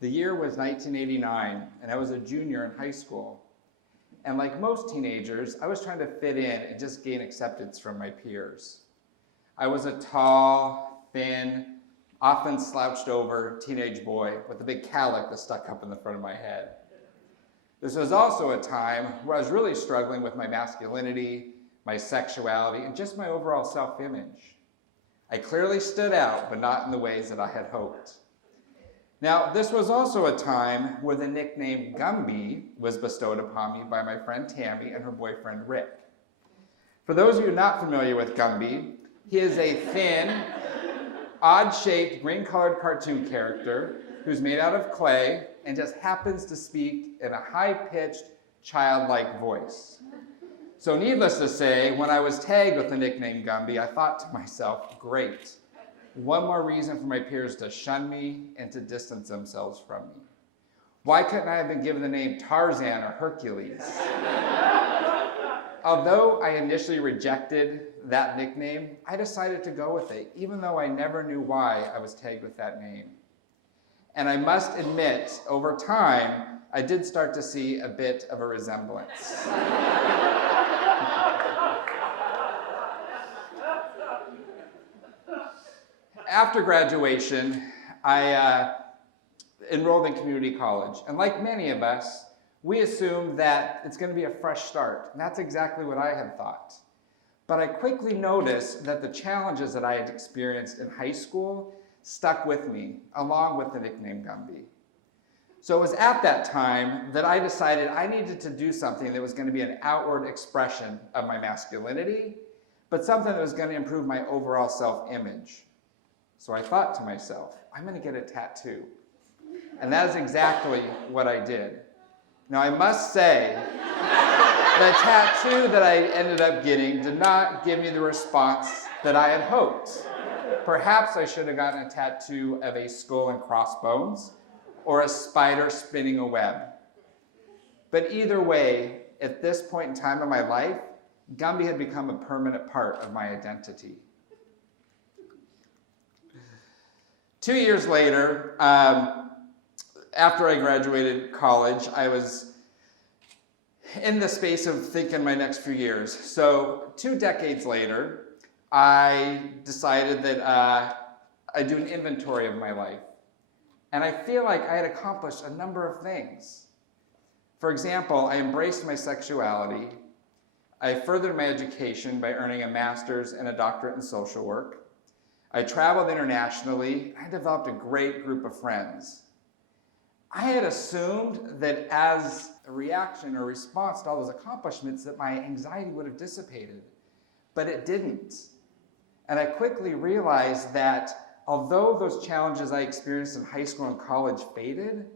The year was 1989, and I was a junior in high school. And like most teenagers, I was trying to fit in and just gain acceptance from my peers. I was a tall, thin, often slouched over teenage boy with a big cowlick that stuck up in the front of my head. This was also a time where I was really struggling with my masculinity, my sexuality, and just my overall self-image. I clearly stood out, but not in the ways that I had hoped. Now, this was also a time where the nickname Gumby was bestowed upon me by my friend Tammy and her boyfriend Rick. For those of you not familiar with Gumby, he is a thin, odd-shaped, green-colored cartoon character who's made out of clay and just happens to speak in a high-pitched, childlike voice. So needless to say, when I was tagged with the nickname Gumby, I thought to myself, great. One more reason for my peers to shun me and to distance themselves from me. Why couldn't I have been given the name Tarzan or Hercules? Although I initially rejected that nickname, I decided to go with it, even though I never knew why I was tagged with that name. And I must admit, over time, I did start to see a bit of a resemblance. After graduation, I enrolled in community college. And like many of us, we assumed that it's going to be a fresh start. And that's exactly what I had thought. But I quickly noticed that the challenges that I had experienced in high school stuck with me, along with the nickname Gumby. So it was at that time that I decided I needed to do something that was going to be an outward expression of my masculinity, but something that was going to improve my overall self-image. So I thought to myself, I'm going to get a tattoo. And that is exactly what I did. Now I must say, the tattoo that I ended up getting did not give me the response that I had hoped. Perhaps I should have gotten a tattoo of a skull and crossbones, or a spider spinning a web. But either way, at this point in time in my life, Gumby had become a permanent part of my identity. 2 years later, after I graduated college, I was in the space of thinking my next few years. So 2 decades later, I decided that I'd do an inventory of my life. And I feel like I had accomplished a number of things. For example, I embraced my sexuality. I furthered my education by earning a master's and a doctorate in social work. I traveled internationally. I developed a great group of friends. I had assumed that as a reaction or response to all those accomplishments that my anxiety would have dissipated, but it didn't. And I quickly realized that although those challenges I experienced in high school and college faded,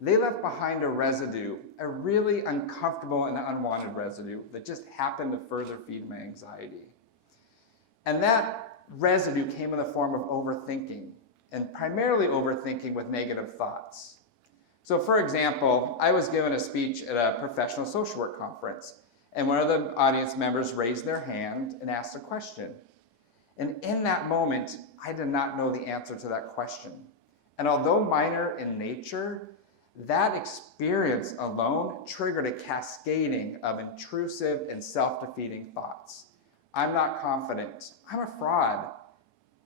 they left behind a residue, a really uncomfortable and unwanted residue that just happened to further feed my anxiety. And that residue came in the form of overthinking, and primarily overthinking with negative thoughts. So for example, I was given a speech at a professional social work conference, and one of the audience members raised their hand and asked a question. And in that moment, I did not know the answer to that question. And although minor in nature, that experience alone triggered a cascading of intrusive and self-defeating thoughts. I'm not confident. I'm a fraud.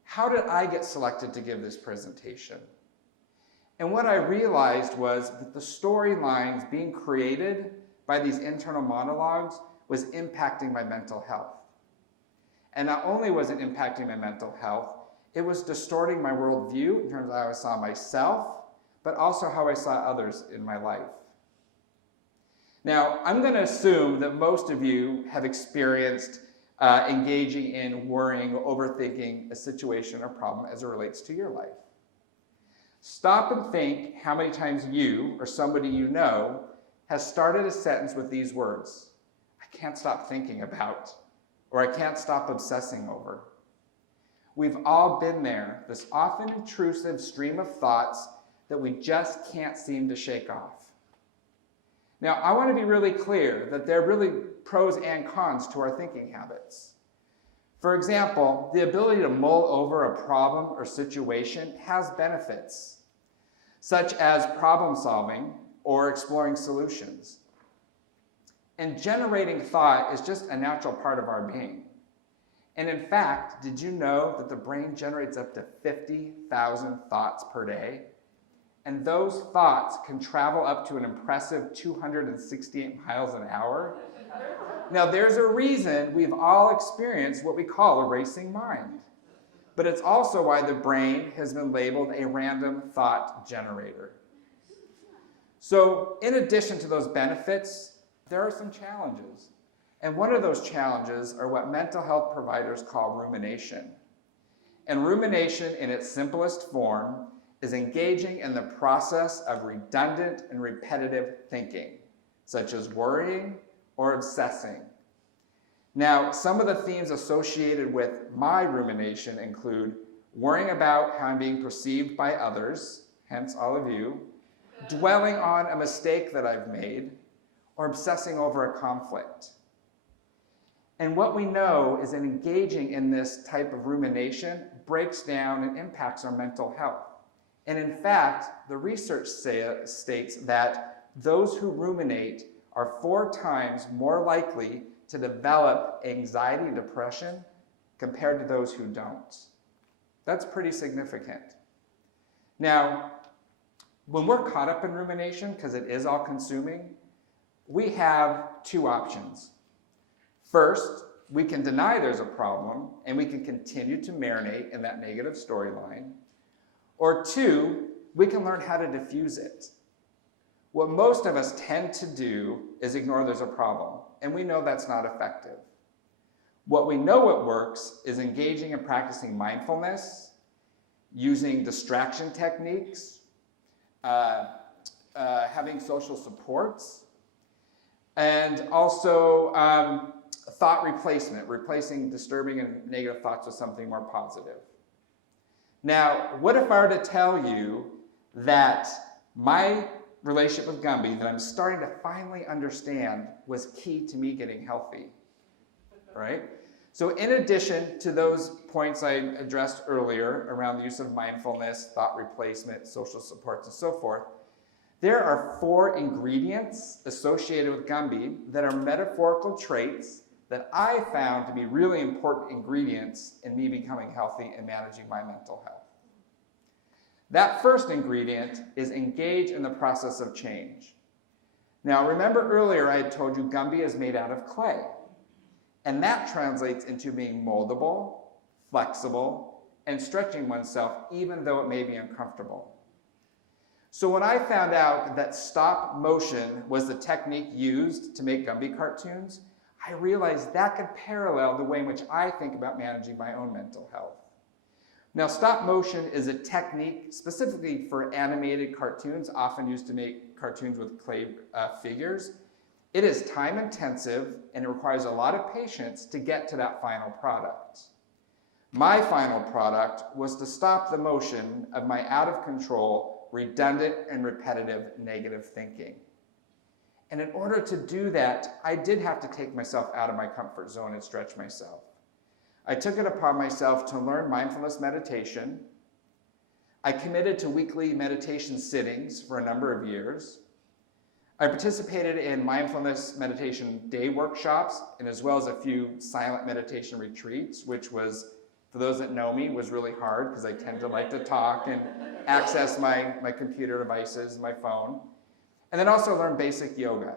How did I get selected to give this presentation? And what I realized was that the storylines being created by these internal monologues was impacting my mental health. And not only was it impacting my mental health, it was distorting my worldview in terms of how I saw myself, but also how I saw others in my life. Now, I'm going to assume that most of you have experienced engaging in worrying or overthinking a situation or problem as it relates to your life. Stop and think how many times you or somebody you know has started a sentence with these words: I can't stop thinking about, or I can't stop obsessing over. We've all been there, this often intrusive stream of thoughts that we just can't seem to shake off. Now, I want to be really clear that there are really pros and cons to our thinking habits. For example, the ability to mull over a problem or situation has benefits. such as problem solving or exploring solutions. And generating thought is just a natural part of our being. And in fact, did you know that the brain generates up to 50,000 thoughts per day? And those thoughts can travel up to an impressive 268 miles an hour. Now, there's a reason we've all experienced what we call a racing mind. But it's also why the brain has been labeled a random thought generator. So, in addition to those benefits, there are some challenges. And one of those challenges are what mental health providers call rumination. And rumination, in its simplest form, is engaging in the process of redundant and repetitive thinking, such as worrying or obsessing. Now, some of the themes associated with my rumination include worrying about how I'm being perceived by others, hence all of you, dwelling on a mistake that I've made, or obsessing over a conflict. And what we know is that engaging in this type of rumination breaks down and impacts our mental health. And in fact, the research states that those who ruminate are 4 times more likely to develop anxiety and depression compared to those who don't. That's pretty significant. Now, when we're caught up in rumination, because it is all-consuming, we have 2 options. First, we can deny there's a problem, and we can continue to marinate in that negative storyline. Or 2, we can learn how to diffuse it. What most of us tend to do is ignore there's a problem, and we know that's not effective. What we know what works is engaging and practicing mindfulness, using distraction techniques, having social supports, and also thought replacement, replacing disturbing and negative thoughts with something more positive. Now, what if I were to tell you that my relationship with Gumby, that I'm starting to finally understand, was key to me getting healthy, right? So in addition to those points I addressed earlier around the use of mindfulness, thought replacement, social supports, and so forth, there are 4 ingredients associated with Gumby that are metaphorical traits that I found to be really important ingredients in me becoming healthy and managing my mental health. That first ingredient is engage in the process of change. Now, remember earlier I had told you Gumby is made out of clay. And that translates into being moldable, flexible, and stretching oneself even though it may be uncomfortable. So when I found out that stop motion was the technique used to make Gumby cartoons, I realized that could parallel the way in which I think about managing my own mental health. Now, stop motion is a technique specifically for animated cartoons, often used to make cartoons with clay figures. It is time intensive and it requires a lot of patience to get to that final product. My final product was to stop the motion of my out of control, redundant and repetitive negative thinking. And in order to do that, I did have to take myself out of my comfort zone and stretch myself. I took it upon myself to learn mindfulness meditation. I committed to weekly meditation sittings for a number of years. I participated in mindfulness meditation day workshops and as well as a few silent meditation retreats, which was, for those that know me, was really hard because I tend to like to talk and access my computer devices, my phone. And then also learn basic yoga.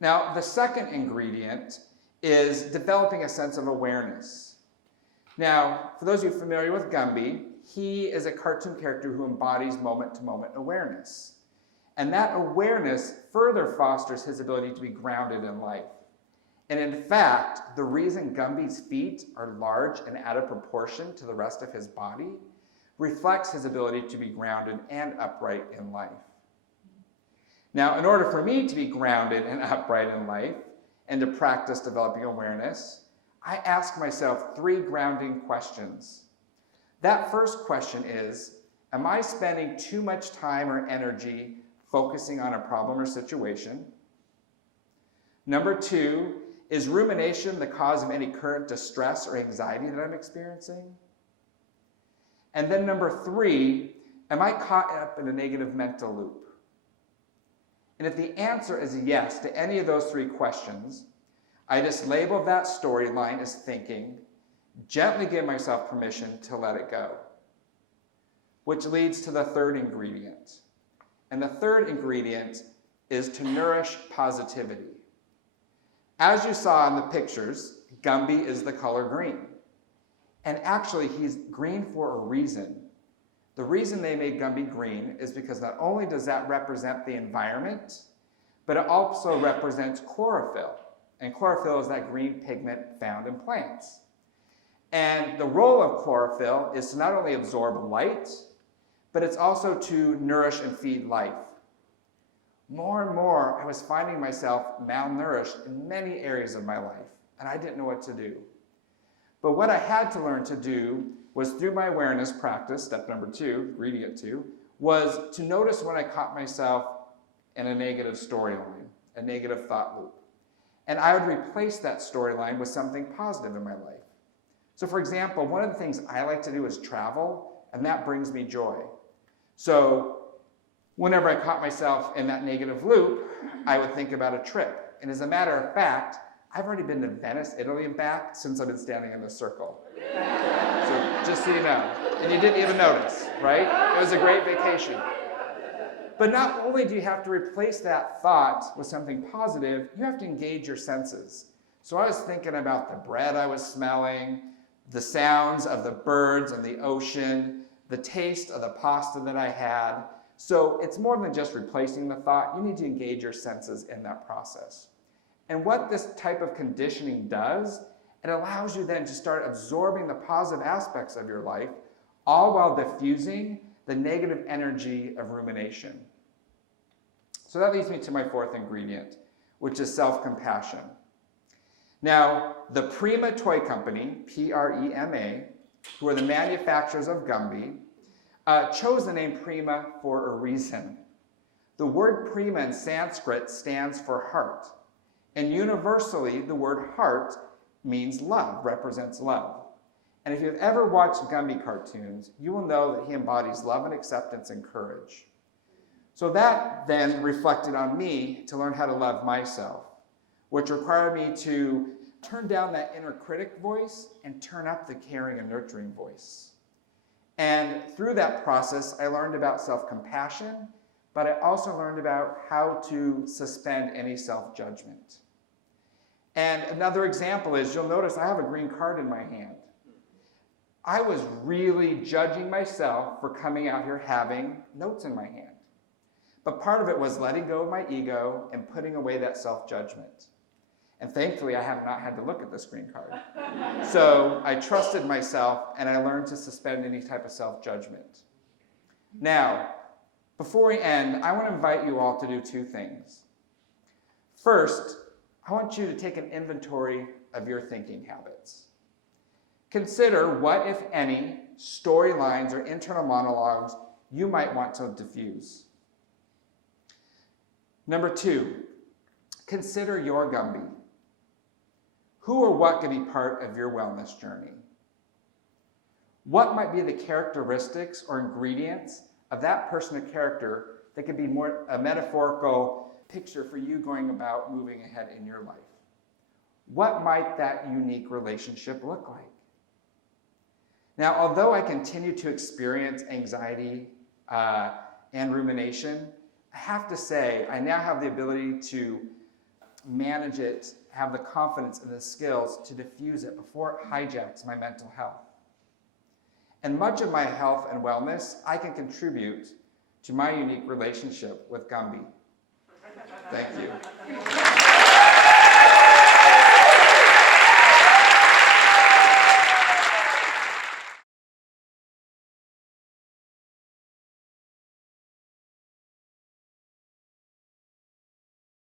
Now, the second ingredient is developing a sense of awareness. Now, for those of you familiar with Gumby, he is a cartoon character who embodies moment-to-moment awareness. And that awareness further fosters his ability to be grounded in life. And in fact, the reason Gumby's feet are large and out of proportion to the rest of his body reflects his ability to be grounded and upright in life. Now, in order for me to be grounded and upright in life and to practice developing awareness, I ask myself 3 grounding questions. That first question is, am I spending too much time or energy focusing on a problem or situation? Number 2, is rumination the cause of any current distress or anxiety that I'm experiencing? And then number 3, Am I caught up in a negative mental loop? And if the answer is yes to any of those three questions, I just label that storyline as thinking, gently give myself permission to let it go. Which leads to the third ingredient. And the third ingredient is to nourish positivity. As you saw in the pictures, Gumby is the color green. And actually, he's green for a reason. The reason they made Gumby green is because not only does that represent the environment, but it also represents chlorophyll. And chlorophyll is that green pigment found in plants. And the role of chlorophyll is to not only absorb light, but it's also to nourish and feed life. More and more, I was finding myself malnourished in many areas of my life, and I didn't know what to do. But what I had to learn to do was through my awareness practice, step number 2, ingredient 2, was to notice when I caught myself in a negative storyline, a negative thought loop. And I would replace that storyline with something positive in my life. So for example, one of the things I like to do is travel, and that brings me joy. So whenever I caught myself in that negative loop, I would think about a trip. And as a matter of fact, I've already been to Venice, Italy, and back since I've been standing in this circle. So just so you know. And you didn't even notice, right? It was a great vacation. But not only do you have to replace that thought with something positive, you have to engage your senses. So I was thinking about the bread I was smelling, the sounds of the birds and the ocean, the taste of the pasta that I had. So it's more than just replacing the thought. You need to engage your senses in that process. And what this type of conditioning does, it allows you then to start absorbing the positive aspects of your life, all while diffusing the negative energy of rumination. So that leads me to my fourth ingredient, which is self-compassion. Now, the Prima Toy Company, P-R-E-M-A, who are the manufacturers of Gumby, chose the name Prima for a reason. The word Prima in Sanskrit stands for heart. And universally, the word heart means love, represents love. And if you've ever watched Gumby cartoons, you will know that he embodies love and acceptance and courage. So that then reflected on me to learn how to love myself, which required me to turn down that inner critic voice and turn up the caring and nurturing voice. And through that process, I learned about self-compassion, but I also learned about how to suspend any self-judgment. And another example is, you'll notice I have a green card in my hand. I was really judging myself for coming out here having notes in my hand. But part of it was letting go of my ego and putting away that self-judgment. And thankfully, I have not had to look at this green card. So I trusted myself, and I learned to suspend any type of self-judgment. Now, before we end, I want to invite you all to do 2 things. First, I want you to take an inventory of your thinking habits. Consider what, if any, storylines or internal monologues you might want to diffuse. Number 2, consider your Gumby. Who or what could be part of your wellness journey? What might be the characteristics or ingredients of that person or character that could be more a metaphorical picture for you going about moving ahead in your life? What might that unique relationship look like? Now, although I continue to experience anxiety and rumination, I have to say I now have the ability to manage it, have the confidence and the skills to diffuse it before it hijacks my mental health. And much of my health and wellness, I can contribute to my unique relationship with Gumby. Thank you.